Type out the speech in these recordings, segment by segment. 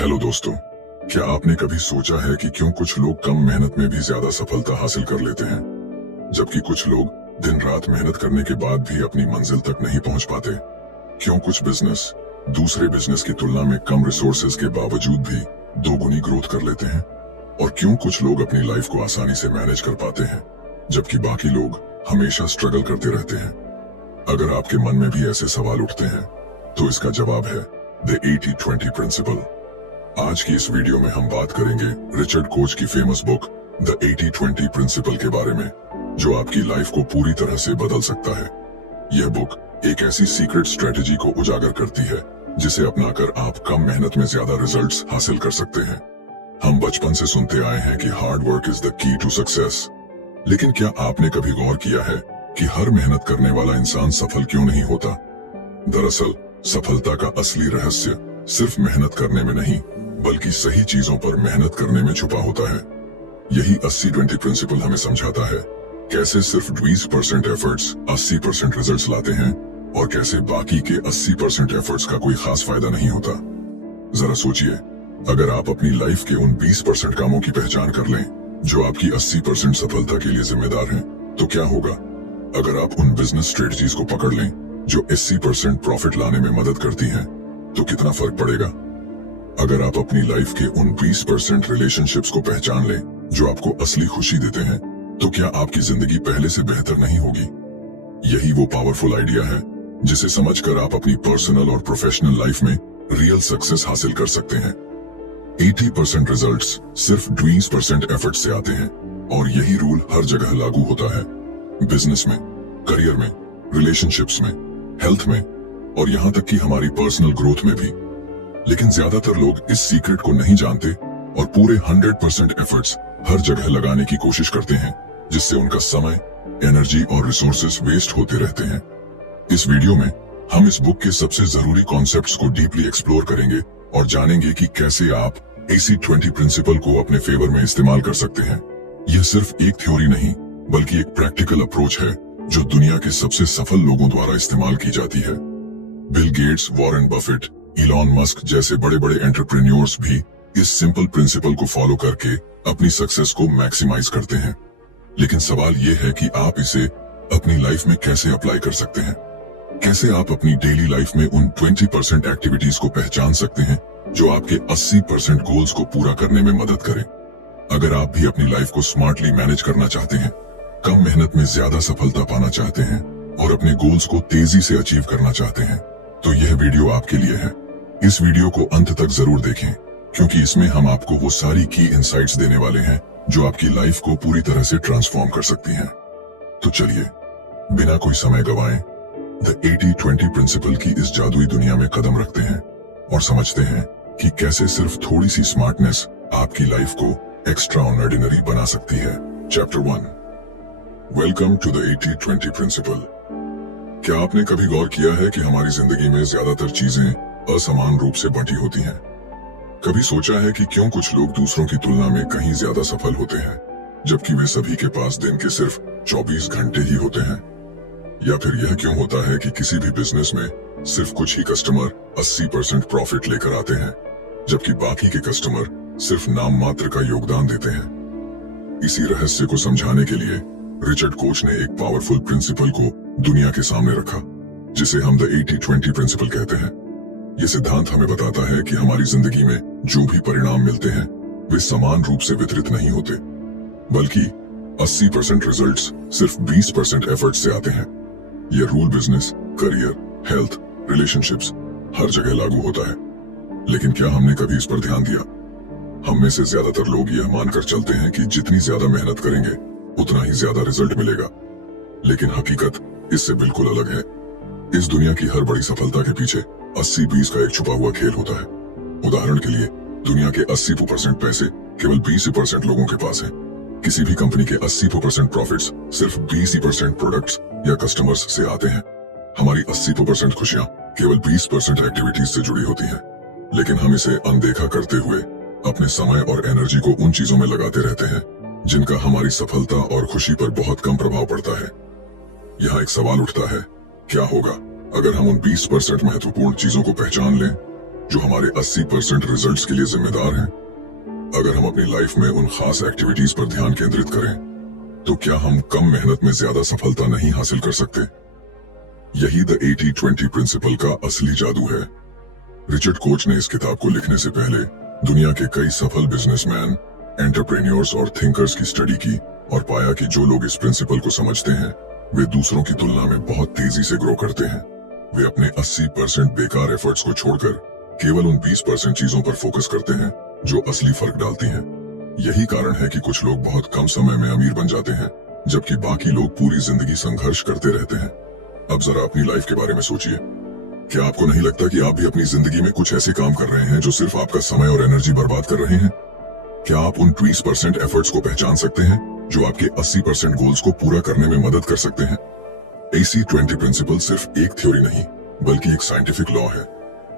Hello दोस्तों, क्या आपने कभी सोचा है कि क्यों कुछ लोग कम मेहनत में भी ज्यादा सफलता हासिल कर लेते हैं, जबकि कुछ लोग दिन रात मेहनत करने के बाद भी अपनी मंजिल तक नहीं पहुंच पाते? क्यों कुछ बिजनेस दूसरे बिजनेस की तुलना में कम रिसोर्सेज के बावजूद भी दोगुनी ग्रोथ कर लेते हैं? और क्यों कुछ लोग अपनी लाइफ को आसानी से मैनेज कर पाते हैं, जबकि बाकी लोग हमेशा स्ट्रगल करते रहते हैं? अगर आपके मन में भी ऐसे सवाल उठते हैं, तो इसका जवाब है द 80-20 प्रिंसिपल। आज की इस वीडियो में हम बात करेंगे रिचर्ड कोच की फेमस बुक द 80-20 प्रिंसिपल के बारे में, जो आपकी लाइफ को पूरी तरह से बदल सकता है। यह बुक एक ऐसी सीक्रेट स्ट्रेटेजी को उजागर करती है जिसे अपनाकर आप कम मेहनत में ज्यादा रिजल्ट्स हासिल कर सकते हैं। हम बचपन से सुनते आए हैं कि hard work is the key to success, लेकिन क्या आपने कभी गौर किया है कि हर मेहनत करने वाला इंसान सफल क्यों नहीं होता? दरअसल सफलता का असली रहस्य सिर्फ मेहनत करने में नहीं, बल्कि सही चीजों पर मेहनत करने में छुपा होता है। यही 80-20 प्रिंसिपल हमें समझाता है कैसे सिर्फ 20% एफर्ट्स 80% रिजल्ट्स लाते हैं, और कैसे बाकी के 80% एफर्ट्स का कोई खास फायदा नहीं होता। जरा सोचिए, अगर आप अपनी लाइफ के उन 20% कामों की पहचान कर लें जो आपकी 80% सफलता के लिए जिम्मेदार हैं, तो क्या होगा? अगर आप उन बिजनेस स्ट्रेटजीज को पकड़ लें जो 80% प्रॉफिट लाने में मदद करती हैं, तो कितना फर्क पड़ेगा? अगर आप अपनी लाइफ के उन 20% रिलेशनशिप्स को पहचान लें जो आपको असली खुशी देते हैं, तो क्या आपकी जिंदगी पहले से बेहतर नहीं होगी? यही वो पावरफुल आइडिया है जिसे समझकर आप अपनी पर्सनल और प्रोफेशनल लाइफ में रियल सक्सेस हासिल कर सकते हैं। 80% रिजल्ट्स सिर्फ 20% एफर्ट से आते हैं, और यही रूल हर जगह लागू होता है। बिजनेस में, करियर में, रिलेशनशिप्स में, हेल्थ में, और यहाँ तक कि हमारी पर्सनल ग्रोथ में भी। लेकिन ज्यादातर लोग इस सीक्रेट को नहीं जानते और पूरे 100% एफर्ट्स हर जगह लगाने की कोशिश करते हैं, जिससे उनका समय, एनर्जी और रिसोर्सेज वेस्ट होते रहते हैं। इस वीडियो में हम इस बुक के सबसे जरूरी कॉन्सेप्ट्स को डीपली एक्सप्लोर करेंगे और जानेंगे कि कैसे आप 80-20 प्रिंसिपल को अपने फेवर में इस्तेमाल कर सकते हैं। यह सिर्फ एक थ्योरी नहीं, बल्कि एक प्रैक्टिकल अप्रोच है जो दुनिया के सबसे सफल लोगों द्वारा इस्तेमाल की जाती है। Bill Gates, Warren Buffett, Elon Musk जैसे बड़े बड़े एंटरप्रेन्योर्स भी इस सिंपल प्रिंसिपल को फॉलो करके अपनी सक्सेस को मैक्सिमाइज करते हैं। लेकिन सवाल यह है कि आप इसे अपनी लाइफ में कैसे अप्लाई कर सकते हैं? कैसे आप अपनी डेली लाइफ में उन 20% एक्टिविटीज को पहचान सकते हैं जो आपके 80% गोल्स को पूरा करने में मदद करें? अगर आप भी अपनी लाइफ को स्मार्टली मैनेज करना चाहते हैं, कम मेहनत में ज्यादा सफलता पाना चाहते हैं, और अपने गोल्स को तेजी से अचीव करना चाहते हैं, तो यह वीडियो आपके लिए है। इस वीडियो को अंत तक जरूर देखें, क्योंकि इसमें हम आपको वो सारी की इनसाइट्स देने वाले हैं जो आपकी लाइफ को पूरी तरह से ट्रांसफॉर्म कर सकती हैं। तो चलिए, बिना कोई समय गवाएं, द 80-20 प्रिंसिपल की इस जादुई दुनिया में कदम रखते हैं और समझते हैं कि कैसे सिर्फ थोड़ी सी स्मार्टनेस आपकी लाइफ को एक्स्ट्रा ऑर्डिनरी बना सकती है। Chapter 1, welcome to the 80-20 principle. क्या आपने कभी गौर किया है कि हमारी जिंदगी में ज्यादातर चीजें असमान रूप से बंटी होती हैं? कभी सोचा है कि क्यों कुछ लोग दूसरों की तुलना में कहीं ज्यादा सफल होते हैं, जबकि वे सभी के पास दिन के सिर्फ 24 घंटे ही होते हैं? या फिर यह क्यों होता है कि किसी भी बिजनेस में सिर्फ कुछ ही कस्टमर 80% प्रॉफिट लेकर आते हैं, जबकि बाकी के कस्टमर सिर्फ नाम मात्र का योगदान देते हैं? इसी रहस्य को समझाने के लिए रिचर्ड कोच ने एक पावरफुल प्रिंसिपल को दुनिया के सामने रखा, जिसे हम द 80-20 प्रिंसिपल कहते हैं। यह सिद्धांत हमें बताता है कि हमारी जिंदगी में जो भी परिणाम मिलते हैं, वे समान रूप से वितरित नहीं होते, बल्कि 80% रिजल्ट्स सिर्फ 20% एफर्ट से आते हैं। यह rule business, career, health, relationships हर जगह लागू होता है। लेकिन क्या हमने कभी इस पर ध्यान दिया? हम में से ज्यादातर लोग यह मानकर चलते हैं कि जितनी ज्यादा मेहनत करेंगे उतना ही ज्यादा रिजल्ट मिलेगा। लेकिन हकीकत इससे बिल्कुल अलग है। इस दुनिया की हर बड़ी सफलता के पीछे 80-20 का एक छुपा हुआ खेल होता है। उदाहरण के लिए, दुनिया के 80% पैसे केवल 20% लोगों के पास है। किसी भी कंपनी के 80% प्रॉफिट्स सिर्फ 20% प्रोडक्ट्स या कस्टमर्स से आते हैं। हमारी 80% खुशियां केवल 20% एक्टिविटीज से जुड़ी होती हैं। लेकिन हम इसे अनदेखा करते हुए अपने समय और एनर्जी को उन चीजों में लगाते रहते हैं जिनका हमारी सफलता और खुशी पर बहुत कम प्रभाव पड़ता है। यहाँ एक सवाल उठता है, क्या होगा अगर हम उन 20% महत्वपूर्ण चीजों को पहचान लें जो हमारे 80% रिजल्ट्स के लिए जिम्मेदार हैं। अगर हम अपनी लाइफ में उन खास एक्टिविटीज पर ध्यान केंद्रित करें, तो क्या हम कम मेहनत में ज्यादा सफलता नहीं हासिल कर सकते? यही द 80-20 प्रिंसिपल का असली जादू है। रिचर्ड कोच ने इस किताब को लिखने से पहले दुनिया के कई सफल बिजनेसमैन, एंटरप्रेन्योर्स और थिंकर्स की स्टडी की और पाया कि जो लोग इस प्रिंसिपल को समझते हैं वे दूसरों की तुलना में बहुत तेजी से ग्रो करते हैं। वे अपने 80% बेकार एफर्ट्स को छोड़कर केवल उन 20% चीजों पर फोकस करते हैं जो असली फर्क डालती हैं। यही कारण है कि कुछ लोग बहुत कम समय में अमीर बन जाते हैं, जबकि बाकी लोग पूरी जिंदगी संघर्ष करते रहते हैं। अब जरा अपनी लाइफ के बारे में सोचिए। क्या आपको नहीं लगता कि आप भी अपनी जिंदगी में कुछ ऐसे काम कर रहे हैं जो सिर्फ आपका समय और एनर्जी बर्बाद कर रहे हैं? क्या आप उन 20% एफर्ट्स को पहचान सकते हैं जो आपके 80% गोल्स को पूरा करने में मदद कर सकते हैं? 80-20 प्रिंसिपल सिर्फ एक थ्योरी नहीं, बल्कि एक साइंटिफिक लॉ है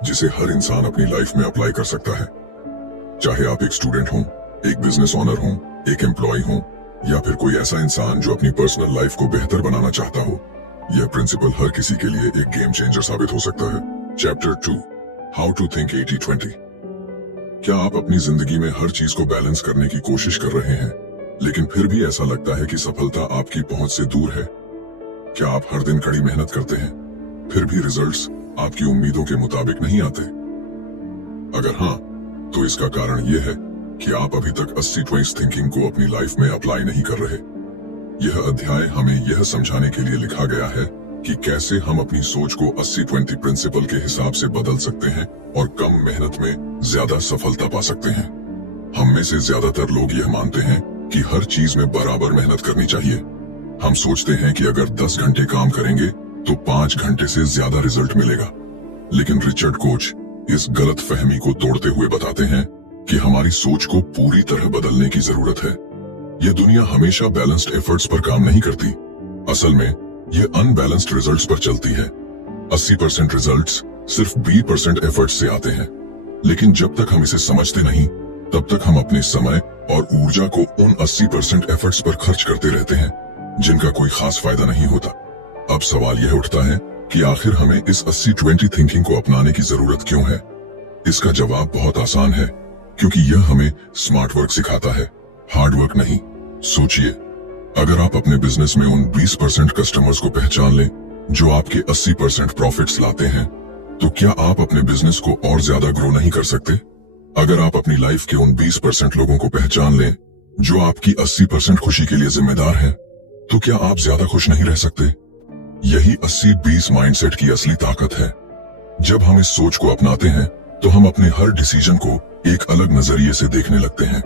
जिसे हर इंसान अपनी लाइफ में अप्लाई कर सकता है। चाहे आप एक स्टूडेंट हों, एक बिजनेस ओनर हों, एक एम्प्लॉय हों, या फिर कोई ऐसा इंसान जो अपनी पर्सनल लाइफ को बेहतर बनाना चाहता हो, यह प्रिंसिपल हर किसी के लिए एक गेम चेंजर साबित हो सकता है। Chapter 2, how to think 80-20। क्या आप अपनी जिंदगी में हर चीज को बैलेंस करने की कोशिश कर रहे हैं, लेकिन फिर भी ऐसा लगता है कि सफलता आपकी पहुंच से दूर है? क्या आप हर दिन कड़ी मेहनत करते हैं, फिर भी रिजल्ट्स आपकी उम्मीदों के मुताबिक नहीं आते? अगर हाँ, तो इसका कारण यह है कि आप अभी तक 80-20 थिंकिंग को अपनी लाइफ में अप्लाई नहीं कर रहे। यह अध्याय हमें यह समझाने के लिए लिखा गया है कि कैसे हम अपनी सोच को 80-20 प्रिंसिपल के हिसाब से बदल सकते हैं और कम मेहनत में ज्यादा सफलता पा सकते हैं। हम में से ज्यादातर लोग यह मानते हैं कि हर चीज में बराबर मेहनत करनी चाहिए। हम सोचते हैं कि अगर 10 घंटे काम करेंगे तो 5 घंटे से ज्यादा रिजल्ट मिलेगा। लेकिन रिचर्ड कोच इस गलत फहमी को तोड़ते हुए बताते हैं कि हमारी सोच को पूरी तरह बदलने की जरूरत है। यह दुनिया हमेशा बैलेंस्ड एफर्ट्स पर काम नहीं करती। असल में यह अनबैलेंस्ड रिजल्ट्स पर चलती है। 80% रिजल्ट्स सिर्फ 20% एफर्ट्स से आते हैं। लेकिन जब तक हम इसे समझते नहीं, तब तक हम अपने समय और ऊर्जा को उन 80% एफर्ट्स पर खर्च करते रहते हैं जिनका कोई खास फायदा नहीं होता। अब सवाल यह उठता है कि आखिर हमें इस 80-20 थिंकिंग को अपनाने की जरूरत क्यों है? इसका जवाब बहुत आसान है, क्योंकि यह हमें स्मार्ट वर्क सिखाता है, हार्ड वर्क नहीं। सोचिए, अगर आप अपने बिजनेस में उन 20% कस्टमर्स को पहचान लें जो आपके 80% प्रॉफिट्स लाते हैं, तो क्या आप अपने बिजनेस को और ज्यादा ग्रो नहीं कर सकते? अगर आप अपनी लाइफ के उन 20% लोगों को पहचान लें जो आपकी 80% खुशी के लिए जिम्मेदार हैं, तो क्या आप ज्यादा खुश नहीं रह सकते? यही 80-20 माइंडसेट की असली ताकत है। जब हम इस सोच को अपनाते हैं, तो हम अपने हर डिसीजन को एक अलग नजरिए से देखने लगते हैं।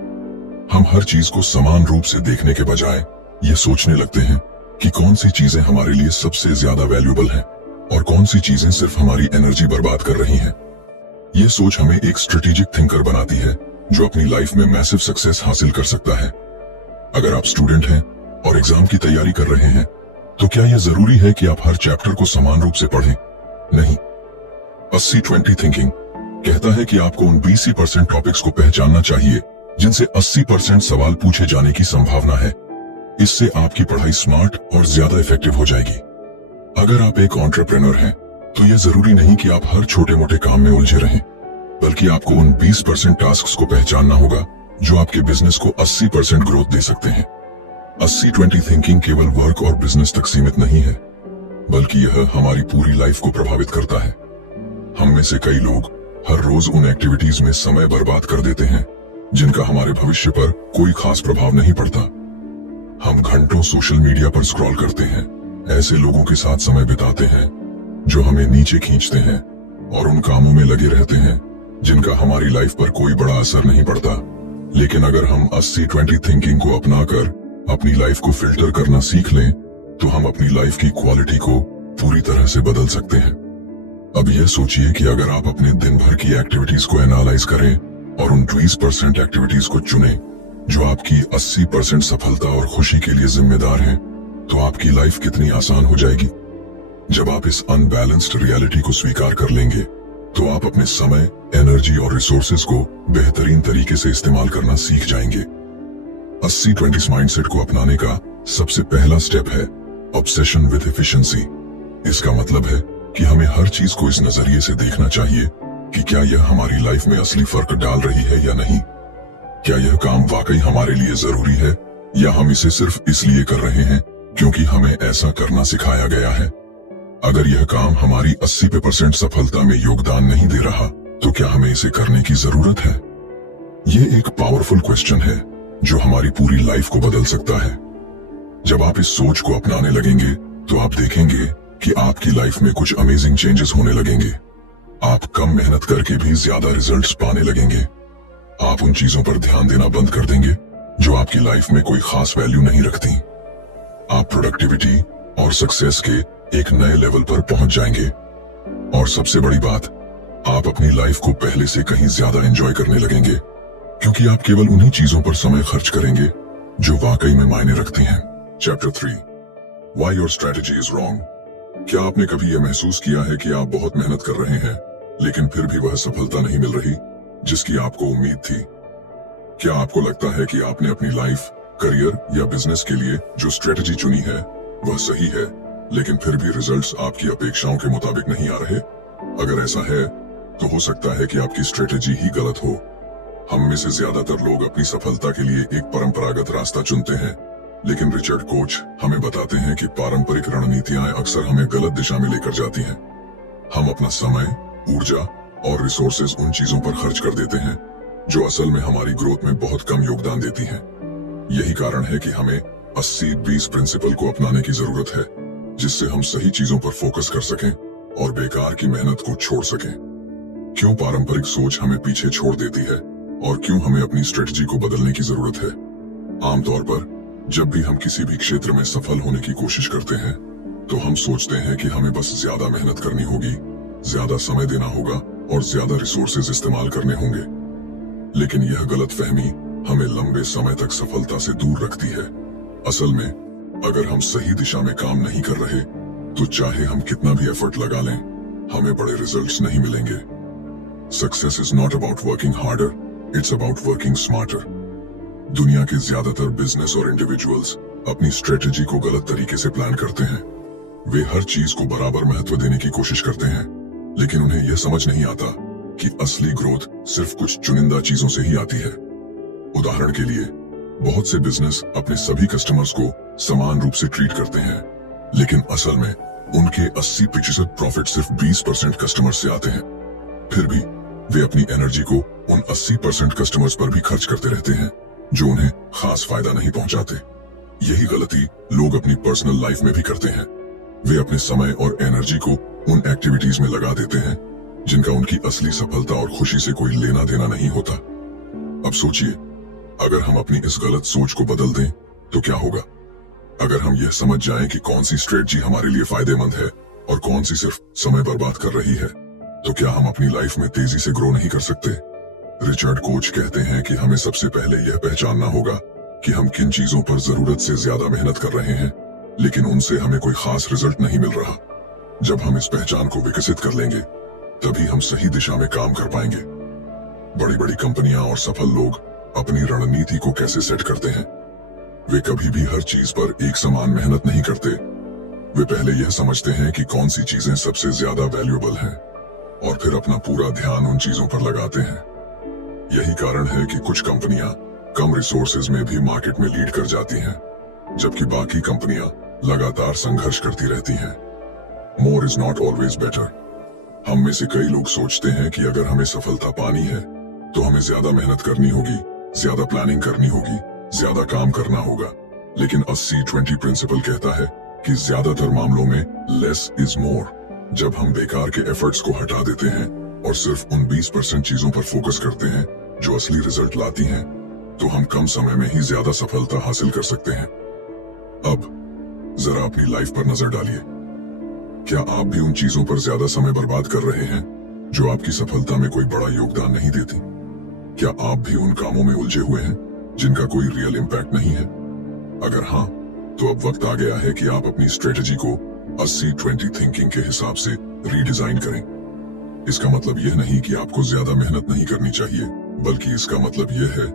हम हर चीज को समान रूप से देखने के बजाय ये सोचने लगते हैं कि कौन सी चीजें हमारे लिए सबसे ज्यादा वैल्यूएबल हैं और कौन सी चीजें सिर्फ हमारी एनर्जी बर्बाद कर रही हैं। ये सोच हमें एक स्ट्रेटेजिक थिंकर बनाती है जो अपनी लाइफ में मैसिव सक्सेस हासिल कर सकता है। अगर आप स्टूडेंट हैं और एग्जाम की तैयारी कर रहे हैं, तो क्या यह जरूरी है कि आप हर चैप्टर को समान रूप से पढ़ें? नहीं। 80-20 थिंकिंग कहता है कि आपको उन 20% टॉपिक्स को पहचानना चाहिए जिनसे 80% सवाल पूछे जाने की संभावना है। इससे आपकी पढ़ाई स्मार्ट और ज्यादा इफेक्टिव हो जाएगी। अगर आप एक एंटरप्रेन्योर हैं, तो यह जरूरी नहीं कि आप हर छोटे मोटे काम में उलझे रहें, बल्कि आपको उन 20% टास्क्स को पहचानना होगा जो आपके बिजनेस को 80% ग्रोथ दे सकते हैं। 80-20 थिंकिंग केवल वर्क और बिजनेस तक सीमित नहीं है, बल्कि यह हमारी पूरी लाइफ को प्रभावित करता है। हम में से कई लोग हर रोज उन एक्टिविटीज में समय बर्बाद कर देते हैं जिनका हमारे भविष्य पर कोई खास प्रभाव नहीं पड़ता। हम घंटों सोशल मीडिया पर स्क्रॉल करते हैं, ऐसे लोगों के साथ समय बिताते हैं जो हमें नीचे खींचते हैं, और उन कामों में लगे रहते हैं जिनका हमारी लाइफ पर कोई बड़ा असर नहीं पड़ता। लेकिन अगर हम 80-20 थिंकिंग को अपनाकर अपनी लाइफ को फिल्टर करना सीख लें, तो हम अपनी लाइफ की क्वालिटी को पूरी तरह से बदल सकते हैं। अब यह सोचिए कि अगर आप अपने दिन भर की एक्टिविटीज को एनालाइज करें और उन 20% एक्टिविटीज को चुनें जो आपकी 80% सफलता और खुशी के लिए जिम्मेदार हैं, तो आपकी लाइफ कितनी आसान हो जाएगी। जब आप इस अनबैलेंस्ड रियलिटी को स्वीकार कर लेंगे, तो आप अपने समय, एनर्जी और रिसोर्सेज को बेहतरीन तरीके से इस्तेमाल करना सीख जाएंगे। 80-20 माइंडसेट को अपनाने का सबसे पहला स्टेप है ऑब्सेशन विद एफिशिएंसी। इसका मतलब है कि हमें हर चीज को इस नजरिए से देखना चाहिए कि क्या यह हमारी लाइफ में असली फर्क डाल रही है या नहीं। क्या यह काम वाकई हमारे लिए जरूरी है या हम इसे सिर्फ इसलिए कर रहे हैं क्योंकि हमें ऐसा करना सिखाया गया है। अगर यह काम हमारी 80% सफलता में योगदान नहीं दे रहा तो क्या हमें इसे करने की जरूरत है। यह एक पावरफुल क्वेश्चन है जो हमारी पूरी लाइफ को बदल सकता है। जब आप इस सोच को अपनाने लगेंगे तो आप देखेंगे कि आपकी लाइफ में कुछ अमेजिंग चेंजेस होने लगेंगे। आप कम मेहनत करके भी ज्यादा रिजल्ट्स पाने लगेंगे। आप उन चीजों पर ध्यान देना बंद कर देंगे जो आपकी लाइफ में कोई खास वैल्यू नहीं रखती। आप प्रोडक्टिविटी और सक्सेस के एक नए लेवल पर पहुंच जाएंगे। और सबसे बड़ी बात, आप अपनी लाइफ को पहले से कहीं ज्यादा एंजॉय करने लगेंगे क्योंकि आप केवल उन्हीं चीजों पर समय खर्च करेंगे जो वाकई में मायने रखती हैं। Chapter 3, Why your strategy is wrong। क्या आपने कभी यह महसूस किया है कि आप बहुत मेहनत कर रहे हैं लेकिन फिर भी वह सफलता नहीं मिल रही जिसकी आपको उम्मीद थी। क्या आपको लगता है कि आपने अपनी लाइफ, करियर या बिजनेस के लिए जो स्ट्रेटजी चुनी है वह सही है लेकिन फिर भी रिजल्ट्स आपकी अपेक्षाओं के मुताबिक नहीं आ रहे। अगर ऐसा है तो हो सकता है कि आपकी स्ट्रेटजी ही गलत हो। हम में से ज्यादातर लोग अपनी सफलता के लिए एक परंपरागत रास्ता चुनते हैं, लेकिन रिचर्ड कोच हमें बताते हैं कि पारंपरिक रणनीतियां अक्सर हमें गलत दिशा में लेकर जाती हैं। हम अपना समय, ऊर्जा और रिसोर्सेज उन चीजों पर खर्च कर देते हैं जो असल में हमारी ग्रोथ में बहुत कम योगदान देती हैं। यही कारण है कि हमें 80-20 प्रिंसिपल को अपनाने की जरूरत है जिससे हम सही चीजों पर फोकस कर सकें और बेकार की मेहनत को छोड़ सकें। क्यों पारंपरिक सोच हमें पीछे छोड़ देती है और क्यों हमें अपनी स्ट्रेटजी को बदलने की जरूरत है। आमतौर पर जब भी हम किसी भी क्षेत्र में सफल होने की कोशिश करते हैं तो हम सोचते हैं कि हमें बस ज्यादा मेहनत करनी होगी, ज्यादा समय देना होगा और ज्यादा रिसोर्सेज इस्तेमाल करने होंगे। लेकिन यह गलतफहमी हमें लंबे समय तक सफलता से दूर रखती है। असल में अगर हम सही दिशा में काम नहीं कर रहे तो चाहे हम कितना भी एफर्ट लगा लें, हमें बड़े रिजल्ट्स नहीं मिलेंगे। Success is not about working harder, it's about working smarter. दुनिया के ज्यादातर बिजनेस और इंडिविजुअल्स अपनी स्ट्रेटजी को गलत तरीके से प्लान करते हैं। वे हर चीज को बराबर महत्व देने की कोशिश करते हैं, लेकिन उन्हें यह समझ नहीं आता कि असली ग्रोथ सिर्फ कुछ चुनिंदा चीजों से ही आती है। उदाहरण के लिए, बहुत से बिजनेस अपने सभी कस्टमर्स को समान रूप से ट्रीट करते हैं, लेकिन असल में उनके 80% प्रॉफिट सिर्फ 20% कस्टमर्स से आते हैं। फिर भी वे अपनी एनर्जी को उन 80% कस्टमर्स पर भी खर्च करते रहते हैं जो उन्हें खास फायदा नहीं पहुंचाते। यही गलती लोग अपनी पर्सनल लाइफ में भी करते हैं। वे अपने समय और एनर्जी को उन एक्टिविटीज में लगा देते हैं जिनका उनकी असली सफलता और खुशी से कोई लेना देना नहीं होता। अब सोचिए, अगर हम अपनी इस गलत सोच को बदल दें तो क्या होगा। अगर हम यह समझ जाएं कि कौन सी स्ट्रेटजी हमारे लिए फायदेमंद है और कौन सी सिर्फ समय बर्बाद कर रही है, तो क्या हम अपनी लाइफ में तेजी से ग्रो नहीं कर सकते। रिचर्ड कोच कहते हैं कि हमें सबसे पहले यह पहचानना होगा कि हम किन चीजों पर जरूरत से ज्यादा मेहनत कर रहे हैं लेकिन उनसे हमें कोई खास रिजल्ट नहीं मिल रहा। जब हम इस पहचान को विकसित कर लेंगे तभी हम सही दिशा में काम कर पाएंगे। बड़ी बड़ी कंपनियां और सफल लोग अपनी रणनीति को कैसे सेट करते हैं। वे कभी भी हर चीज पर एक समान मेहनत नहीं करते। वे पहले यह समझते हैं कि कौन सी चीजें सबसे ज्यादा वैल्यूएबल हैं और फिर अपना पूरा ध्यान उन चीजों पर लगाते हैं। यही कारण है कि कुछ कंपनियां कम रिसोर्सेज में भी मार्केट में लीड कर जाती हैं, जबकि बाकी कंपनियां लगातार संघर्ष करती रहती हैं। More is not always better. हम में से कई लोग सोचते हैं कि अगर हमें सफलता पानी है तो हमें ज्यादा मेहनत करनी होगी, ज्यादा प्लानिंग करनी होगी, ज्यादा काम करना होगा। लेकिन 80-20 प्रिंसिपल कहता है कि ज्यादातर मामलों में लेस इज मोर। जब हम बेकार के एफर्ट्स को हटा देते हैं और सिर्फ उन 20% चीजों पर फोकस करते हैं जो असली रिजल्ट लाती हैं, तो हम कम समय में ही ज्यादा सफलता हासिल कर सकते हैं। अब जरा अपनी लाइफ पर नजर डालिए। क्या आप भी उन चीजों पर ज्यादा समय बर्बाद कर रहे हैं जो आपकी सफलता में कोई बड़ा योगदान नहीं देती? क्या आप भी उन कामों में उलझे हुए हैं जिनका कोई रियल इम्पैक्ट नहीं है? अगर हाँ, तो अब वक्त आ गया है कि आप अपनी स्ट्रेटजी को 80-20 थिंकिंग के हिसाब से रीडिजाइन करें। इसका मतलब यह नहीं कि आपको ज्यादा मेहनत नहीं करनी चाहिए, बल्कि इसका मतलब यह है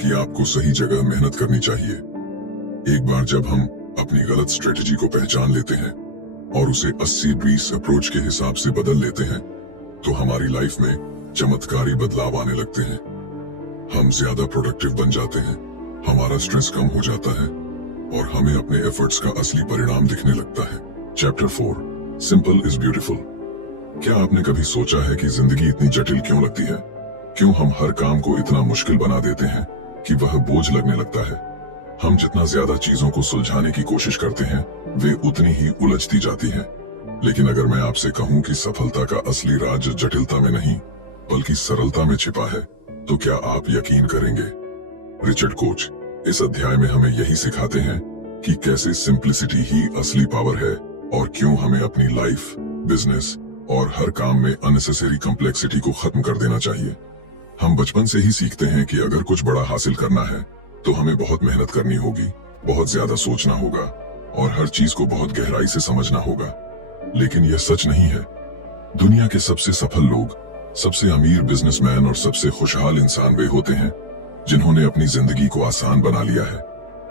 कि आपको सही जगह मेहनत करनी चाहिए। एक बार जब हम अपनी गलत स्ट्रेटजी को पहचान लेते हैं और उसे 80-20 अप्रोच के हिसाब से बदल लेते हैं, तो हमारी लाइफ में चमत्कारी बदलाव आने लगते हैं। हम ज्यादा प्रोडक्टिव बन जाते हैं, हमारा स्ट्रेस कम हो जाता है और हमें अपने एफर्ट्स का असली परिणाम दिखने लगता है। Chapter 4, simple is beautiful. क्या आपने कभी सोचा है कि जिंदगी इतनी जटिल क्यों लगती है? क्यों हम हर काम को इतना मुश्किल बना देते हैं कि वह बोझ लगने लगता है? हम जितना ज्यादा चीजों को सुलझाने की कोशिश करते हैं, वे उतनी ही उलझती जाती हैं। लेकिन अगर मैं आपसे कहूं कि सफलता का असली राज जटिलता में नहीं, बल्कि सरलता में छिपा है, तो क्या आप यकीन करेंगे? रिचर्ड कोच इस अध्याय में हमें यही सिखाते हैं कि कैसे सिंप्लिसिटी ही असली पावर है और क्यों हमें अपनी लाइफ, बिजनेस और हर काम में अननेसेसरी कॉम्प्लेक्सिटी को खत्म कर देना चाहिए। हम बचपन से ही सीखते हैं कि अगर कुछ बड़ा हासिल करना है तो हमें बहुत मेहनत करनी होगी, बहुत ज्यादा सोचना होगा और हर चीज को बहुत गहराई से समझना होगा। लेकिन यह सच नहीं है। दुनिया के सबसे सफल लोग, सबसे अमीर बिजनेसमैन और सबसे खुशहाल इंसान वे होते हैं जिन्होंने अपनी जिंदगी को आसान बना लिया है।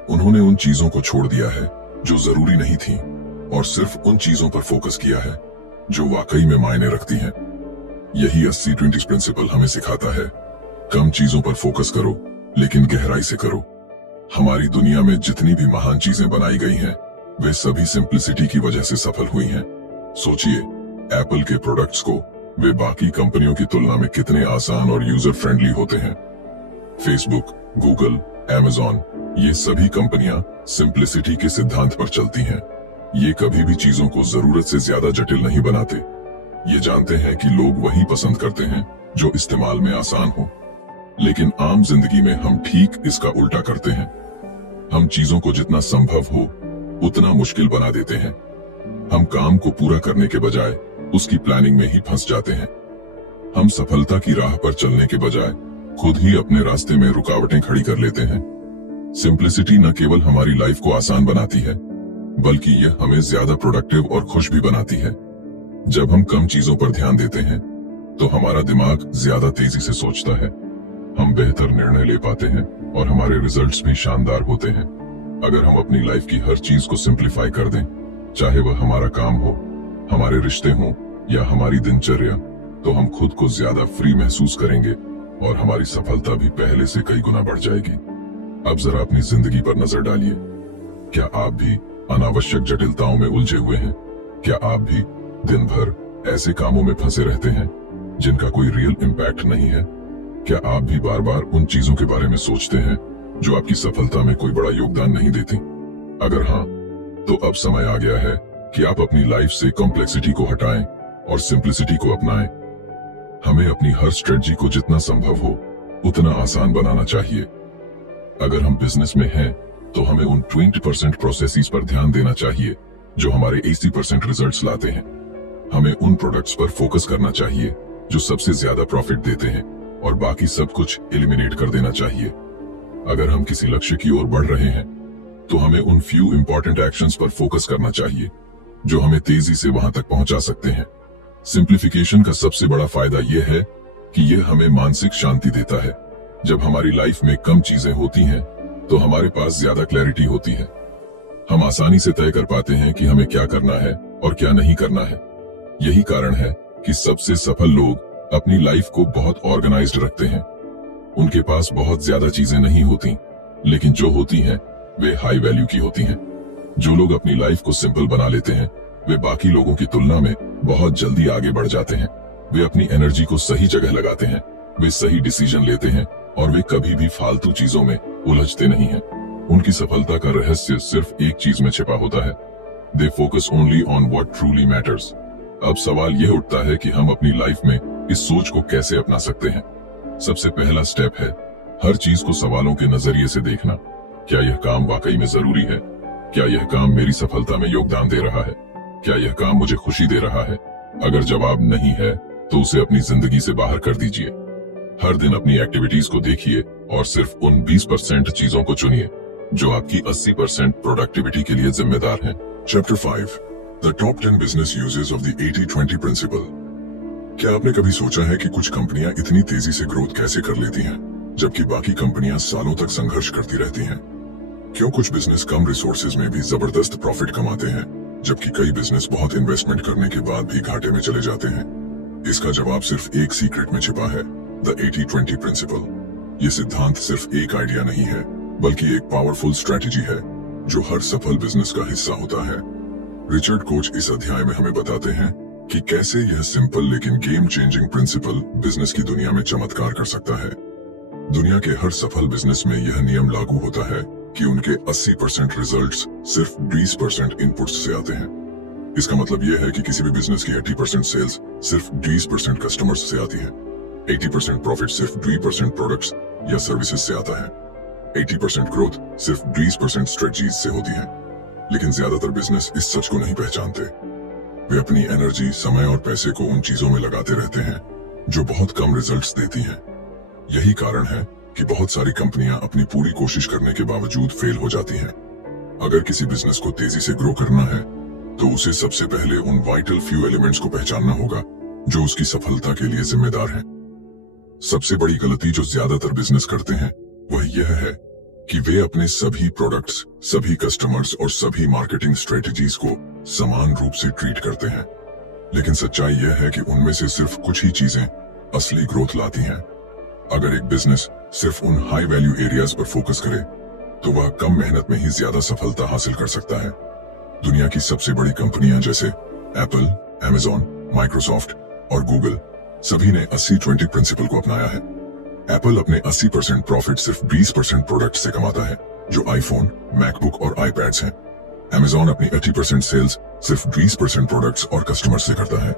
उन्होंने उन चीजों को छोड़ दिया है जो जरूरी नहीं थी और सिर्फ उन चीजों पर फोकस किया है जो वाकई में मायने रखती हैं। यही 80-20 प्रिंसिपल हमें सिखाता है, कम चीजों पर फोकस करो लेकिन गहराई से करो। हमारी दुनिया में जितनी भी महान चीजें बनाई गई हैं, वे सभी सिंप्लिसिटी की वजह से सफल हुई हैं। सोचिए, एप्पल के प्रोडक्ट्स को वे बाकी कंपनियों की तुलना में कितने आसान और यूजर फ्रेंडली होते हैं। फेसबुक, गूगल, अमेज़न, ये सभी कंपनियां सिंप्लिसिटी के सिद्धांत पर चलती हैं। ये कभी भी चीजों को जरूरत से ज्यादा जटिल नहीं बनाते। ये जानते हैं कि लोग वही पसंद करते हैं जो इस्तेमाल में आसान हो। लेकिन आम जिंदगी में हम ठीक इसका उल्टा करते हैं। हम चीजों को जितना संभव हो उतना मुश्किल बना देते हैं। हम काम को पूरा करने के बजाय उसकी प्लानिंग में ही फंस जाते हैं। हम सफलता की राह पर चलने के बजाय खुद ही अपने रास्ते में रुकावटें खड़ी कर लेते हैं। सिंप्लिसिटी न केवल हमारी लाइफ को आसान बनाती है, बल्कि यह हमें ज्यादा प्रोडक्टिव और खुश भी बनाती है। जब हम कम चीजों पर ध्यान देते हैं, तो हमारा दिमाग ज्यादा तेजी से सोचता है, हम बेहतर निर्णय ले पाते हैं और हमारे रिजल्ट्स भी शानदार होते हैं। अगर हम अपनी लाइफ की हर चीज को सिंप्लीफाई कर दें, चाहे वह हमारा काम हो, हमारे रिश्ते हों या हमारी दिनचर्या, तो हम खुद को ज्यादा फ्री महसूस करेंगे और हमारी सफलता भी पहले से कई गुना बढ़ जाएगी। अब जरा अपनी जिंदगी पर नजर डालिए। क्या आप भी अनावश्यक जटिलताओं में उलझे हुए हैं? क्या आप भी दिन भर ऐसे कामों में फंसे रहते हैं जिनका कोई रियल इम्पैक्ट नहीं है? क्या आप भी बार बार उन चीजों के बारे में सोचते हैं जो आपकी सफलता में कोई बड़ा योगदान नहीं देती? अगर हाँ, तो अब समय आ गया है कि आप अपनी लाइफ से कॉम्प्लेक्सिटी को हटाएं और सिंप्लिसिटी को अपनाएं। हमें अपनी हर स्ट्रेटजी को जितना संभव हो उतना आसान बनाना चाहिए। अगर हम बिजनेस में हैं, तो हमें उन 20% प्रोसेसेस पर ध्यान देना चाहिए जो हमारे 80% रिजल्ट्स लाते हैं। हमें उन प्रोडक्ट्स पर फोकस करना चाहिए जो सबसे ज्यादा प्रॉफिट देते हैं और बाकी सब कुछ एलिमिनेट कर देना चाहिए। अगर हम किसी लक्ष्य की ओर बढ़ रहे हैं, तो हमें उन फ्यू इंपॉर्टेंट एक्शंस पर फोकस करना चाहिए जो हमें तेजी से वहां तक पहुंचा सकते हैं। सिंप्लीफिकेशन का सबसे बड़ा फायदा यह है कि यह हमें मानसिक शांति देता है। जब हमारी लाइफ में कम चीजें होती हैं, तो हमारे पास ज्यादा क्लैरिटी होती है। हम आसानी से तय कर पाते हैं कि हमें क्या करना है और क्या नहीं करना है। यही कारण है कि सबसे सफल लोग अपनी लाइफ को बहुत ऑर्गेनाइज्ड रखते हैं। उनके पास बहुत ज्यादा चीजें नहीं होती, लेकिन जो होती हैं वे हाई वैल्यू की होती हैं। जो लोग अपनी लाइफ को सिंपल बना लेते हैं, वे बाकी लोगों की तुलना में बहुत जल्दी आगे बढ़ जाते हैं। वे अपनी एनर्जी को सही जगह लगाते हैं, वे सही डिसीजन लेते हैं और वे कभी भी फालतू चीजों में उलझते नहीं हैं। उनकी सफलता का रहस्य सिर्फ एक चीज में छिपा होता है, they focus only on what truly matters. अब सवाल यह उठता है कि हम अपनी लाइफ में इस सोच को कैसे अपना सकते हैं। सबसे पहला स्टेप है हर चीज को सवालों के नजरिए से देखना। क्या यह काम वाकई में जरूरी है? क्या यह काम मेरी सफलता में योगदान दे रहा है? क्या यह काम मुझे खुशी दे रहा है? अगर जवाब नहीं है, तो उसे अपनी जिंदगी से बाहर कर दीजिए। हर दिन अपनी एक्टिविटीज को देखिए और सिर्फ उन 20% चीजों को चुनिए जो आपकी 80% प्रोडक्टिविटी के लिए जिम्मेदार हैं। Chapter 5, the top 10 business uses of the 80-20 principle. क्या आपने कभी सोचा है कि कुछ कंपनियां इतनी तेजी से ग्रोथ कैसे कर लेती हैं, जबकि बाकी कंपनियां सालों तक संघर्ष करती रहती हैं? क्यों कुछ बिजनेस कम रिसोर्सेज में भी जबरदस्त प्रॉफिट कमाते हैं, जबकि कई बिजनेस बहुत इन्वेस्टमेंट करने के बाद भी घाटे में चले जाते हैं? इसका जवाब सिर्फ एक सीक्रेट में छिपा है, द 80-20 प्रिंसिपल। ये सिद्धांत सिर्फ एक आइडिया नहीं है, बल्कि एक पावरफुल स्ट्रेटेजी है जो हर सफल बिजनेस का हिस्सा होता है। रिचर्ड कोच इस अध्याय में हमें बताते हैं कि कैसे यह सिंपल लेकिन गेम चेंजिंग प्रिंसिपल बिजनेस की दुनिया में चमत्कार कर सकता है। दुनिया के हर सफल बिजनेस में यह नियम लागू होता है कि उनके 80% रिजल्ट्स सिर्फ 20% इनपुट्स से आते हैं। इसका मतलब यह है कि किसी भी बिजनेस की 80% सेल्स सिर्फ 20% कस्टमर्स से आती है। 80% प्रॉफिट सिर्फ 20% प्रोडक्ट्स या सर्विसेज से आता है। 80% ग्रोथ सिर्फ 20% स्ट्रेटजीज से होती है। लेकिन ज्यादातर बिजनेस इस सच को नहीं पहचानते। वे अपनी एनर्जी, समय और पैसे को उन चीजों में लगाते रहते हैं जो बहुत कम रिजल्ट्स देती हैं। यही कारण है कि बहुत सारी कंपनियां अपनी पूरी कोशिश करने के बावजूद फेल हो जाती हैं। अगर किसी बिजनेस को तेजी से ग्रो करना है तो उसे सबसे पहले उन वाइटल फ्यू एलिमेंट्स को पहचानना होगा जो उसकी सफलता के लिए जिम्मेदार हैं। सबसे बड़ी गलती जो ज्यादातर बिजनेस करते हैं वह यह है कि वे अपने सभी प्रोडक्ट्स, सभी कस्टमर्स और सभी मार्केटिंग स्ट्रेटजीज को समान रूप से ट्रीट करते हैं। लेकिन सच्चाई यह है कि उनमें से सिर्फ कुछ ही चीजें असली ग्रोथ लाती हैं। अगर एक बिजनेस सिर्फ उन हाई वैल्यू एरियाज पर फोकस करे तो वह कम मेहनत में ही ज्यादा सफलता हासिल कर सकता है। दुनिया की सबसे बड़ी कंपनियां जैसे एप्पल, अमेज़न, माइक्रोसॉफ्ट और गूगल सभी ने 80-20 प्रिंसिपल को अपनाया है। एप्पल अपने 80% प्रॉफिट सिर्फ 20% प्रोडक्ट से कमाता है, जो आईफोन, मैकबुक और आईपैड्स हैं। अमेज़न अपनी 80% सेल्स सिर्फ 20% प्रोडक्ट्स और कस्टमर से करता है।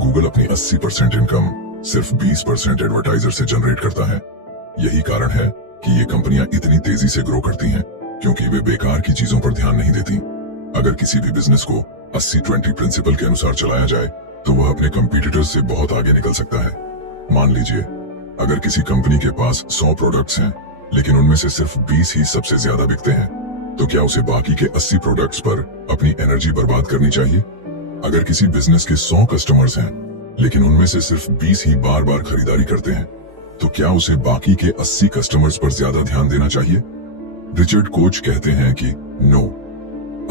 गूगल अपनी 80% इनकम सिर्फ 20% एडवर्टाइजर से जनरेट करता है। यही कारण है कि ये कंपनियां इतनी तेजी से ग्रो करती हैं, क्योंकि वे बेकार की चीजों पर ध्यान नहीं देती। अगर किसी भी बिजनेस को 80-20 प्रिंसिपल के अनुसार चलाया जाए तो वह अपने कंपीटिटर्स से बहुत आगे निकल सकता है। मान लीजिए, अगर किसी कंपनी के पास 100 प्रोडक्ट्स हैं, लेकिन उनमें से सिर्फ 20 ही सबसे ज्यादा बिकते हैं, तो क्या उसे बाकी के 80 प्रोडक्ट्स पर अपनी एनर्जी बर्बाद करनी चाहिए? अगर किसी बिजनेस के 100 कस्टमर्स हैं, लेकिन उनमें से सिर्फ 20 ही बार बार खरीदारी करते हैं, तो क्या उसे बाकी के 80 कस्टमर्स पर ज्यादा ध्यान देना चाहिए? रिचर्ड कोच कहते हैं कि नो,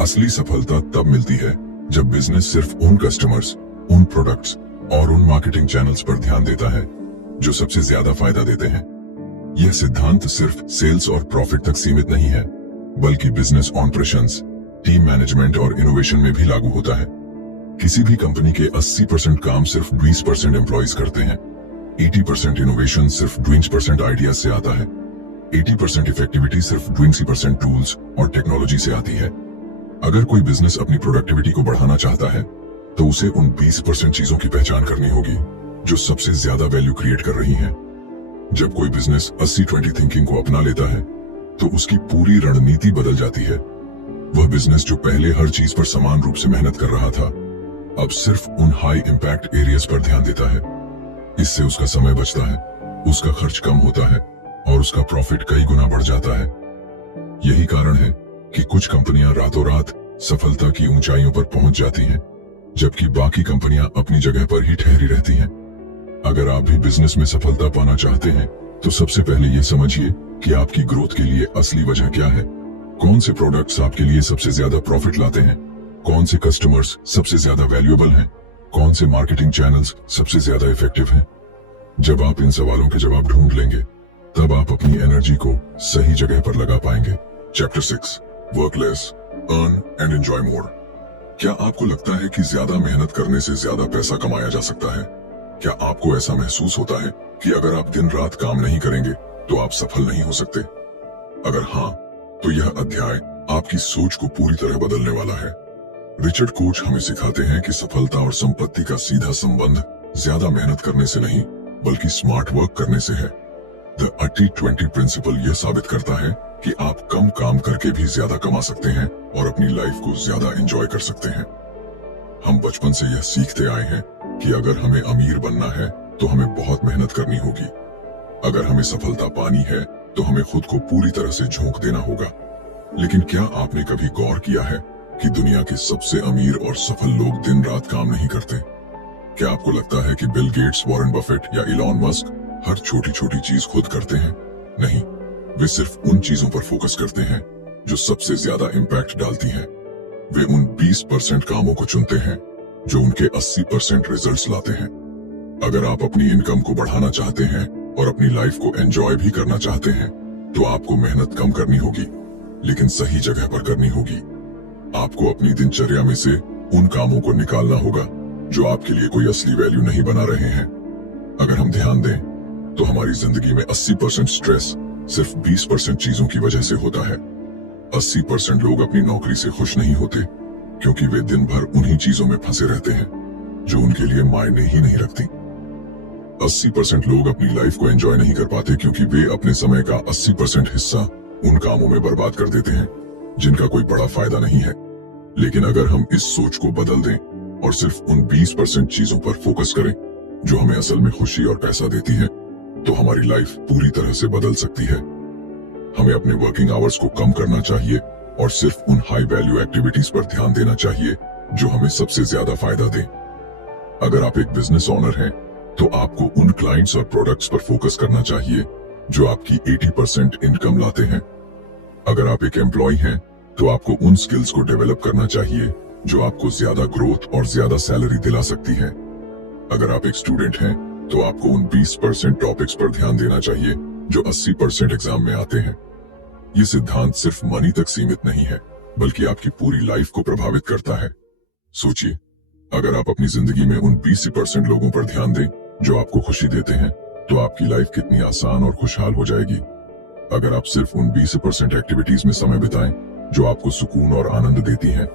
असली सफलता तब मिलती है जब बिजनेस सिर्फ उन कस्टमर्स, उन प्रोडक्ट्स और उन मार्केटिंग चैनल्स पर ध्यान देता है जो सबसे ज्यादा फायदा देते हैं। यह सिद्धांत सिर्फ सेल्स और प्रॉफिट तक सीमित नहीं है, बल्कि बिजनेस ऑपरेशंस, टीम मैनेजमेंट और इनोवेशन में भी लागू होता है। किसी भी कंपनी के 80% काम सिर्फ 20% एम्प्लॉइज करते हैं। 80% इनोवेशन सिर्फ 20% आइडियाज से आता है। 80% इफेक्टिविटी सिर्फ 20% टूल्स और टेक्नोलॉजी से आती है। अगर कोई बिजनेस अपनी प्रोडक्टिविटी को बढ़ाना चाहता है तो उसे उन 20% चीजों की पहचान करनी होगी जो सबसे ज्यादा वैल्यू क्रिएट कर रही हैं। जब कोई बिजनेस 80-20 थिंकिंग को अपना लेता है तो उसकी पूरी रणनीति बदल जाती है। वह बिजनेस जो पहले हर चीज पर समान रूप से मेहनत कर रहा था, अब सिर्फ उन हाई इंपैक्ट एरियाज पर ध्यान देता है। इससे उसका समय बचता है, उसका खर्च कम होता है और उसका प्रॉफिट कई गुना बढ़ जाता है। यही कारण है कि कुछ कंपनियां रातों रात सफलता की ऊंचाइयों पर पहुंच जाती हैं, जबकि बाकी कंपनियां अपनी जगह पर ही ठहरी रहती हैं। अगर आप भी बिजनेस में सफलता पाना चाहते हैं तो सबसे पहले ये समझिए कि आपकी ग्रोथ के लिए असली वजह क्या है। कौन से प्रोडक्ट्स आपके लिए सबसे ज्यादा प्रॉफिट लाते हैं, कौन से कस्टमर्स सबसे ज्यादा वैल्यूएबल हैं, कौन से मार्केटिंग चैनल्स सबसे ज्यादा इफेक्टिव हैं। जब आप इन सवालों के जवाब ढूंढ लेंगे तब आप अपनी एनर्जी को सही जगह पर लगा पाएंगे। Chapter 6, work less, earn and enjoy मोर। क्या आपको लगता है कि ज्यादा मेहनत करने से ज्यादा पैसा कमाया जा सकता है? क्या आपको ऐसा महसूस होता है कि अगर आप दिन रात काम नहीं करेंगे तो आप सफल नहीं हो सकते? अगर हाँ, तो यह अध्याय आपकी सोच को पूरी तरह बदलने वाला है। रिचर्ड कोच हमें सिखाते हैं कि सफलता और संपत्ति का सीधा संबंध ज्यादा मेहनत करने से नहीं, बल्कि स्मार्ट वर्क करने से है। द 80-20 प्रिंसिपल यह साबित करता है कि आप कम काम करके भी ज्यादा कमा सकते हैं और अपनी लाइफ को ज्यादा एंजॉय कर सकते हैं। हम बचपन से यह सीखते आए हैं कि अगर हमें अमीर बनना है तो हमें बहुत मेहनत करनी होगी। अगर हमें सफलता पानी है तो हमें खुद को पूरी तरह से झोंक देना होगा। लेकिन क्या आपने कभी गौर किया है कि दुनिया के सबसे अमीर और सफल लोग दिन रात काम नहीं करते? क्या आपको लगता है कि बिल गेट्स, वॉरेन बफेट या इलॉन मस्क हर छोटी छोटी चीज खुद करते हैं? नहीं, वे सिर्फ उन चीजों पर फोकस करते हैं जो सबसे ज्यादा इंपैक्ट डालती हैं। वे उन 20% कामों को चुनते हैं जो उनके 80% रिजल्ट्स लाते हैं। अगर आप अपनी इनकम को बढ़ाना चाहते हैं और अपनी लाइफ को एंजॉय भी करना चाहते हैं तो आपको मेहनत कम करनी होगी, लेकिन सही जगह पर करनी होगी। आपको अपनी दिनचर्या में से उन कामों को निकालना होगा जो आपके लिए कोई असली वैल्यू नहीं बना रहे हैं। अगर हम ध्यान दें तो हमारी जिंदगी में 80% स्ट्रेस सिर्फ 20% चीजों की वजह से होता है। 80% लोग अपनी नौकरी से खुश नहीं होते क्योंकि वे दिन भर उन्हीं चीजों में फंसे रहते हैं जो उनके लिए मायने ही नहीं रखती। 80% लोग अपनी लाइफ को एंजॉय नहीं कर पाते क्योंकि वे अपने समय का 80% हिस्सा उन कामों में बर्बाद कर देते हैं जिनका कोई बड़ा फायदा नहीं है। लेकिन अगर हम इस सोच को बदल दें और सिर्फ उन 20% चीजों पर फोकस करें जो हमें असल में खुशी और पैसा देती है, तो हमारी लाइफ पूरी तरह से बदल सकती है। हमें अपने वर्किंग आवर्स को कम करना चाहिए और सिर्फ उन हाई वैल्यू एक्टिविटीज पर ध्यान देना चाहिए जो हमें सबसे ज्यादा फायदा दें। अगर आप एक बिजनेस ओनर हैं, तो आपको उन क्लाइंट्स और प्रोडक्ट्स पर फोकस करना चाहिए जो आपकी 80% इनकम लाते हैं। अगर आप एक एम्प्लॉय हैं, तो आपको उन स्किल्स को डेवलप करना चाहिए जो आपको ज्यादा ग्रोथ और ज्यादा सैलरी दिला सकती है। अगर आप एक स्टूडेंट हैं, तो आपको उन 20% टॉपिक्स पर ध्यान देना चाहिए जो 80% एग्जाम में आते हैं। ये सिद्धांत सिर्फ मनी तक सीमित नहीं है, बल्कि आपकी पूरी लाइफ को प्रभावित करता है। सोचिए, अगर आप अपनी जिंदगी में उन 20% लोगों पर ध्यान दें जो आपको खुशी देते हैं, तो आपकी लाइफ कितनी आसान और खुशहाल हो जाएगी। अगर आप सिर्फ उन 20% एक्टिविटीज में समय बिताएं जो आपको सुकून और आनंद देती हैं,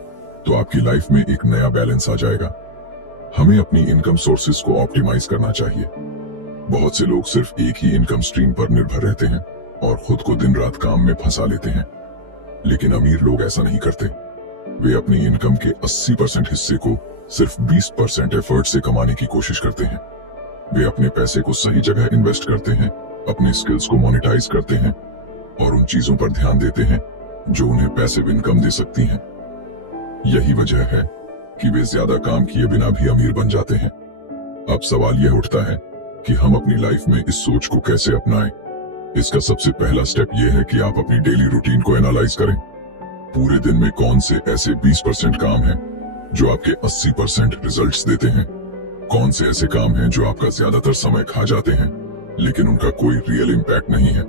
तो आपकी लाइफ में एक नया बैलेंस आ जाएगा। हमें अपनी इनकम सोर्सेज को ऑप्टिमाइज करना चाहिए। बहुत से लोग सिर्फ एक ही इनकम स्ट्रीम पर निर्भर रहते हैं और खुद को दिन रात काम में फंसा लेते हैं। लेकिन अमीर लोग ऐसा नहीं करते। वे अपनी इनकम के 80% हिस्से को सिर्फ 20% एफर्ट से कमाने की कोशिश करते हैं। वे अपने पैसे को सही जगह इन्वेस्ट करते हैं, अपने स्किल्स को मोनेटाइज करते हैं और उन चीजों पर ध्यान देते हैं जो उन्हें पैसिव इनकम दे सकती हैं। यही वजह है कि वे ज्यादा काम किए बिना भी अमीर बन जाते हैं। अब सवाल यह उठता है कि हम अपनी लाइफ में इस सोच को कैसे अपनाएं। इसका सबसे पहला स्टेप यह है कि आप अपनी डेली रूटीन को एनालाइज करें। पूरे दिन में कौन से ऐसे 20% काम हैं जो आपके 80% रिजल्ट्स देते हैं? कौन से ऐसे काम हैं जो आपका ज्यादातर समय खा जाते हैं लेकिन उनका कोई रियल इम्पैक्ट नहीं है?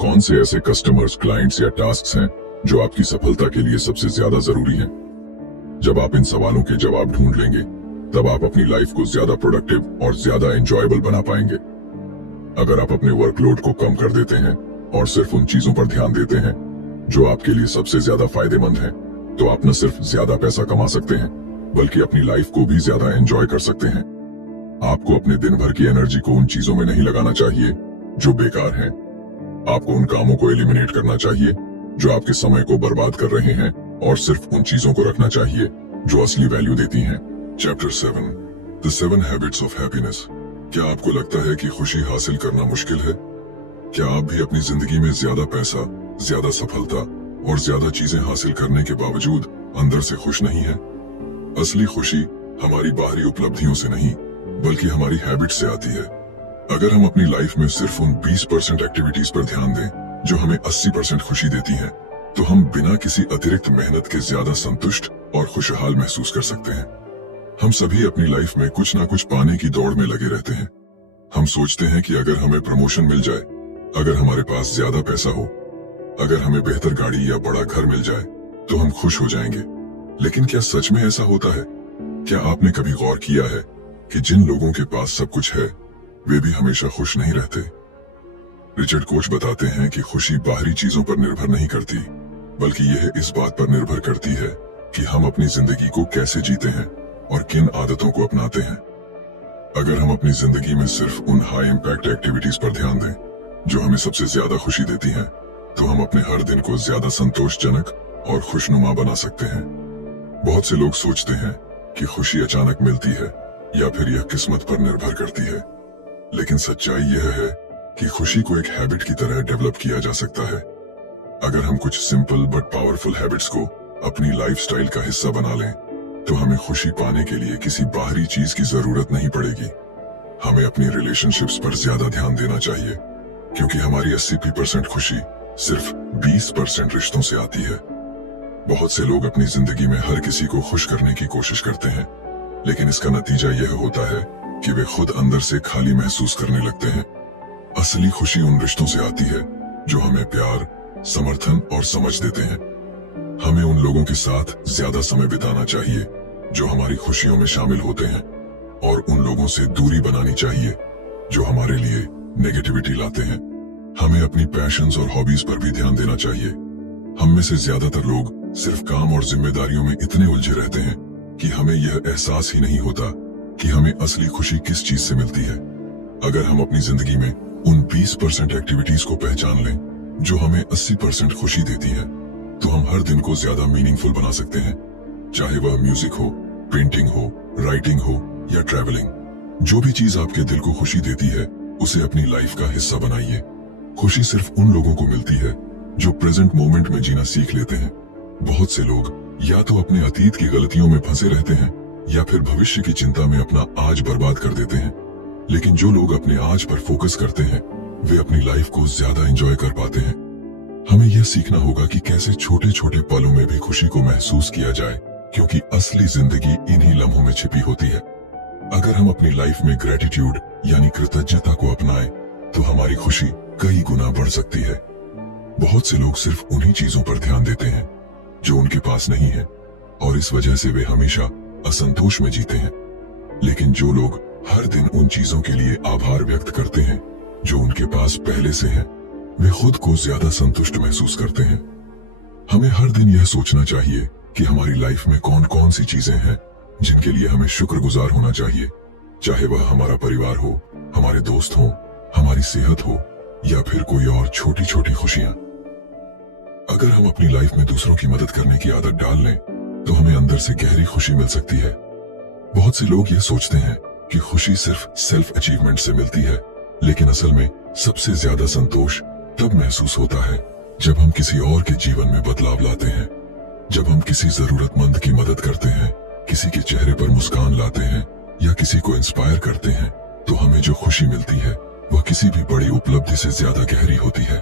कौन से ऐसे कस्टमर्स, क्लाइंट्स या टास्क्स हैं जो आपकी सफलता के लिए सबसे ज्यादा जरूरी हैं? जब आप इन सवालों के जवाब ढूंढ लेंगे, तब आप अपनी लाइफ को ज्यादा प्रोडक्टिव और ज्यादा एंजॉयबल बना पाएंगे। अगर आप अपने वर्कलोड को कम कर देते हैं और सिर्फ उन चीजों पर ध्यान देते हैं जो आपके लिए सबसे ज्यादा फायदेमंद हैं, तो आप न सिर्फ ज्यादा पैसा कमा सकते हैं, बल्कि अपनी लाइफ को भी ज्यादा एंजॉय कर सकते हैं। आपको अपने दिन भर की एनर्जी को उन चीजों में नहीं लगाना चाहिए जो बेकार हैं। आपको उन कामों को एलिमिनेट करना चाहिए जो आपके समय को बर्बाद कर रहे हैं और सिर्फ उन चीजों को रखना चाहिए जो असली वैल्यू देती हैं। Chapter 7, the 7 habits of happiness. क्या आपको लगता है कि खुशी हासिल करना मुश्किल है? क्या आप भी अपनी जिंदगी में ज्यादा पैसा, ज्यादा सफलता और ज्यादा चीजें हासिल करने के बावजूद अंदर से खुश नहीं है? असली खुशी हमारी बाहरी उपलब्धियों से नहीं, बल्कि हमारी हैबिट से आती है। अगर हम अपनी लाइफ में सिर्फ उन 20% एक्टिविटीज पर ध्यान दें जो हमें 80% खुशी देती हैं, तो हम बिना किसी अतिरिक्त मेहनत के ज्यादा संतुष्ट और खुशहाल महसूस कर सकते हैं। हम सभी अपनी लाइफ में कुछ ना कुछ पाने की दौड़ में लगे रहते हैं। हम सोचते हैं कि अगर हमें प्रमोशन मिल जाए, अगर हमारे पास ज्यादा पैसा हो, अगर हमें बेहतर गाड़ी या बड़ा घर मिल जाए, तो हम खुश हो जाएंगे। लेकिन क्या सच में ऐसा होता है? क्या आपने कभी गौर किया है कि जिन लोगों के पास सब कुछ है, वे भी हमेशा खुश नहीं रहते? रिचर्ड कोच बताते हैं कि खुशी बाहरी चीजों पर निर्भर नहीं करती, बल्कि यह इस बात पर निर्भर करती है कि हम अपनी जिंदगी को कैसे जीते हैं और किन आदतों को अपनाते हैं। अगर हम अपनी जिंदगी में सिर्फ उन हाई इम्पैक्ट एक्टिविटीज पर ध्यान दें जो हमें सबसे ज्यादा खुशी देती हैं, तो हम अपने हर दिन को ज्यादा संतोषजनक और खुशनुमा बना सकते हैं। बहुत से लोग सोचते हैं कि खुशी अचानक मिलती है या फिर यह किस्मत पर निर्भर करती है, लेकिन सच्चाई यह है कि खुशी को एक हैबिट की तरह डेवलप किया जा सकता है। अगर हम कुछ सिंपल बट पावरफुल हैबिट्स को अपनी लाइफस्टाइल का हिस्सा बना लें, तो हमें खुशी पाने के लिए किसी बाहरी चीज की जरूरत नहीं पड़ेगी। हमें अपनी रिलेशनशिप्स पर ज्यादा ध्यान देना चाहिए, क्योंकि हमारी 80% खुशी सिर्फ 20% रिश्तों से आती है। बहुत से लोग अपनी जिंदगी में हर किसी को खुश करने की कोशिश करते हैं, लेकिन इसका नतीजा यह होता है कि वे खुद अंदर से खाली महसूस करने लगते हैं। असली खुशी उन रिश्तों से आती है जो हमें प्यार, समर्थन और समझ देते हैं। हमें उन लोगों के साथ ज्यादा समय बिताना चाहिए जो हमारी खुशियों में शामिल होते हैं, और उन लोगों से दूरी बनानी चाहिए जो हमारे लिए नेगेटिविटी लाते हैं। हमें अपनी पैशंस और हॉबीज पर भी ध्यान देना चाहिए। हम में से ज्यादातर लोग सिर्फ काम और जिम्मेदारियों में इतने उलझे रहते हैं कि हमें यह एहसास ही नहीं होता कि हमें असली खुशी किस चीज से मिलती है। अगर हम अपनी जिंदगी में उन 20% एक्टिविटीज को पहचान लें जो हमें 80% खुशी देती है, तो हम हर दिन को ज्यादा मीनिंगफुल बना सकते हैं। चाहे वह म्यूजिक हो, पेंटिंग हो, राइटिंग हो या ट्रैवलिंग। जो भी चीज आपके दिल को खुशी देती है उसे अपनी लाइफ का हिस्सा बनाइए। खुशी सिर्फ उन लोगों को मिलती है जो प्रेजेंट मोमेंट में जीना सीख लेते हैं। बहुत से लोग या तो अपने अतीत की गलतियों में फंसे रहते हैं या फिर भविष्य की चिंता में अपना आज बर्बाद कर देते हैं। लेकिन जो लोग अपने आज पर फोकस करते हैं वे अपनी लाइफ को ज्यादा एंजॉय कर पाते हैं। हमें यह सीखना होगा कि कैसे छोटे छोटे पलों में भी खुशी को महसूस किया जाए, क्योंकि असली जिंदगी इन्हीं लम्हों में छिपी होती है। अगर हम अपनी लाइफ में ग्रेटिट्यूड यानी कृतज्ञता को अपनाएं, तो हमारी खुशी कई गुना बढ़ सकती है। बहुत से लोग सिर्फ उन्हीं चीजों पर ध्यान देते हैं जो उनके पास नहीं है, और इस वजह से वे हमेशा असंतोष में जीते हैं। लेकिन जो लोग हर दिन उन चीजों के लिए आभार व्यक्त करते हैं जो उनके पास पहले से है, वे खुद को ज्यादा संतुष्ट महसूस करते हैं। हमें हर दिन यह सोचना चाहिए कि हमारी लाइफ में कौन कौन सी चीजें हैं जिनके लिए हमें शुक्रगुजार होना चाहिए, चाहे वह हमारा परिवार हो, हमारे दोस्त हो, हमारी सेहत हो या फिर कोई और छोटी छोटी खुशियां। अगर हम अपनी लाइफ में दूसरों की मदद करने की आदत डाल लें, तो हमें अंदर से गहरी खुशी मिल सकती है। बहुत से लोग यह सोचते हैं कि खुशी सिर्फ सेल्फ अचीवमेंट से मिलती है, लेकिन असल में सबसे ज्यादा संतोष तब महसूस होता है जब हम किसी और के जीवन में बदलाव लाते हैं। जब हम किसी जरूरतमंद की मदद करते हैं, किसी के चेहरे पर मुस्कान लाते हैं या किसी को इंस्पायर करते हैं, तो हमें जो खुशी मिलती है वह किसी भी बड़ी उपलब्धि से ज्यादा गहरी होती है।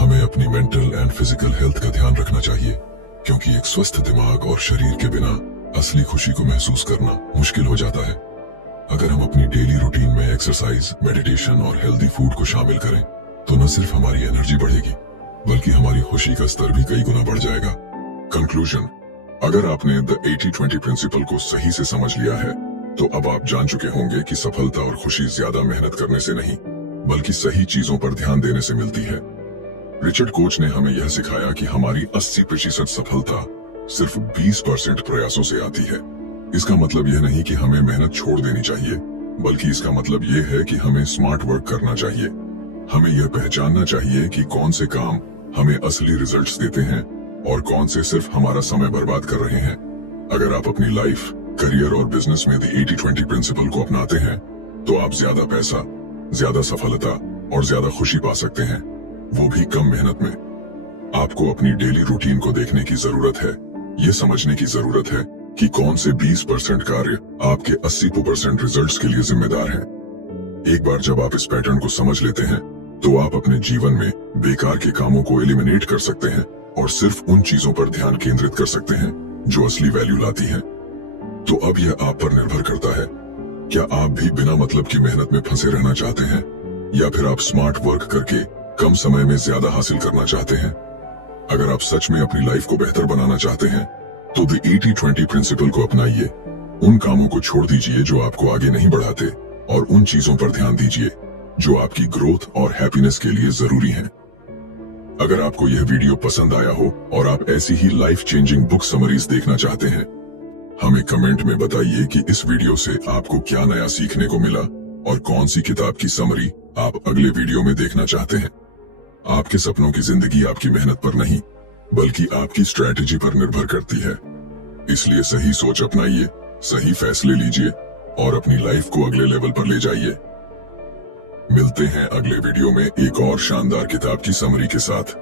हमें अपनी मेंटल एंड फिजिकल हेल्थ का ध्यान रखना चाहिए, क्योंकि एक स्वस्थ दिमाग और शरीर के बिना असली खुशी को महसूस करना मुश्किल हो जाता है। अगर हम अपनी डेली रूटीन में एक्सरसाइज, मेडिटेशन और हेल्दी फूड को शामिल करें, तो न सिर्फ हमारी एनर्जी बढ़ेगी बल्कि हमारी खुशी का स्तर भी कई गुना बढ़ जाएगा। कंक्लूजन, अगर आपने द 80-20 प्रिंसिपल को सही से समझ लिया है, तो अब आप जान चुके होंगे कि सफलता और खुशी ज्यादा मेहनत करने से नहीं बल्कि सही चीजों पर ध्यान देने से मिलती है। रिचर्ड कोच ने हमें यह सिखाया कि हमारी 80% सफलता सिर्फ 20% प्रयासों से आती है। इसका मतलब यह नहीं कि हमें मेहनत छोड़ देनी चाहिए, बल्कि इसका मतलब यह है कि हमें स्मार्ट वर्क करना चाहिए। हमें यह पहचानना चाहिए कि कौन से काम हमें असली रिजल्ट्स देते हैं और कौन से सिर्फ हमारा समय बर्बाद कर रहे हैं। अगर आप अपनी लाइफ, करियर और बिजनेस में द 80-20 प्रिंसिपल को अपनाते हैं, तो आप ज्यादा पैसा, ज्यादा सफलता और ज्यादा खुशी पा सकते हैं, वो भी कम मेहनत में। आपको अपनी डेली रूटीन को देखने की जरूरत है, ये समझने की जरूरत है कि कौन से 20% कार्य आपके 80% रिजल्ट्स के लिए जिम्मेदार हैं। एक बार जब आप इस पैटर्न को समझ लेते हैं, तो आप अपने जीवन में बेकार के कामों को एलिमिनेट कर सकते हैं और सिर्फ उन चीजों पर ध्यान केंद्रित कर सकते हैं जो असली वैल्यू लाती हैं। तो अब यह आप पर निर्भर करता है, क्या आप भी बिना मतलब की मेहनत में फंसे रहना चाहते हैं, या फिर आप स्मार्ट वर्क करके कम समय में ज्यादा हासिल करना चाहते हैं। अगर आप सच में अपनी लाइफ को बेहतर बनाना चाहते हैं, तो द 80-20 प्रिंसिपल को अपनाइए। उन कामों को छोड़ दीजिए जो आपको आगे नहीं बढ़ाते, और उन चीजों पर ध्यान दीजिए जो आपकी ग्रोथ और हैप्पीनेस के लिए जरूरी हैं। अगर आपको यह वीडियो पसंद आया हो और आप ऐसी ही लाइफ चेंजिंग बुक समरीज देखना चाहते हैं, हमें कमेंट में बताइए कि इस वीडियो से आपको क्या नया सीखने को मिला और कौन सी किताब की समरी आप अगले वीडियो में देखना चाहते हैं। आपके सपनों की जिंदगी आपकी मेहनत पर नहीं बल्कि आपकी स्ट्रैटेजी पर निर्भर करती है। इसलिए सही सोच अपनाइए, सही फैसले लीजिए और अपनी लाइफ को अगले लेवल पर ले जाइए। मिलते हैं अगले वीडियो में एक और शानदार किताब की समरी के साथ।